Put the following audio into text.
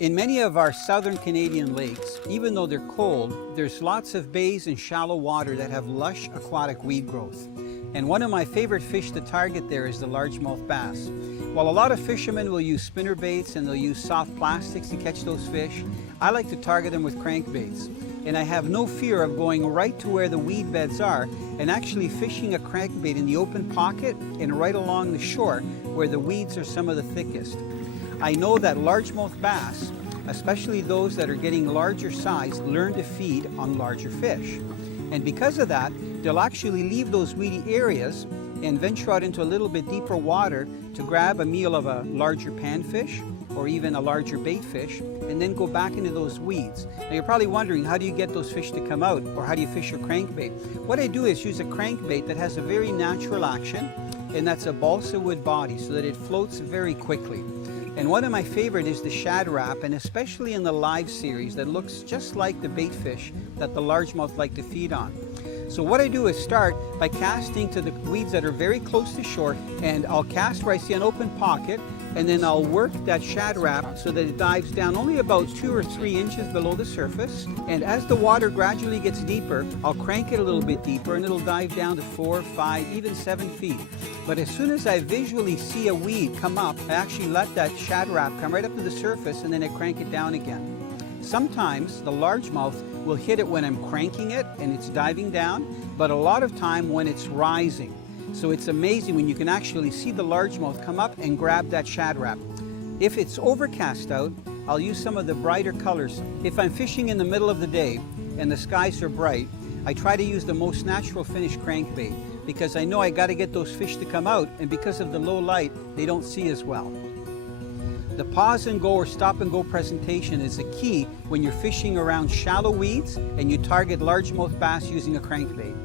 In many of our southern Canadian lakes, even though they're cold, there's lots of bays and shallow water that have lush aquatic weed growth. And one of my favorite fish to target there is the largemouth bass. While a lot of fishermen will use spinner baits and they'll use soft plastics to catch those fish, I like to target them with crankbaits. And I have no fear of going right to where the weed beds are and actually fishing a crankbait in the open pocket and right along the shore where the weeds are some of the thickest. I know that largemouth bass, especially those that are getting larger size, learn to feed on larger fish. And because of that, they'll actually leave those weedy areas and venture out into a little bit deeper water to grab a meal of a larger panfish or even a larger bait fish, and then go back into those weeds. Now you're probably wondering, how do you get those fish to come out, or how do you fish your crankbait? What I do is use a crankbait that has a very natural action, and that's a balsa wood body so that it floats very quickly. And one of my favorite is the Shad wrap, and especially in the live series that looks just like the bait fish that the largemouth like to feed on. So what I do is start by casting to the weeds that are very close to shore, and I'll cast where I see an open pocket, and then I'll work that Shad wrap so that it dives down only about 2 or 3 inches below the surface. And as the water gradually gets deeper, I'll crank it a little bit deeper and it'll dive down to 4, 5, even 7 feet. But as soon as I visually see a weed come up, I actually let that Shad wrap come right up to the surface, and then I crank it down again. Sometimes the largemouth will hit it when I'm cranking it and it's diving down, but a lot of time when it's rising. So it's amazing when you can actually see the largemouth come up and grab that Shad wrap. If it's overcast out, I'll use some of the brighter colors. If I'm fishing in the middle of the day and the skies are bright, I try to use the most natural finish crankbait because I know I got to get those fish to come out, and because of the low light, they don't see as well. The pause and go or stop and go presentation is the key when you're fishing around shallow weeds and you target largemouth bass using a crankbait.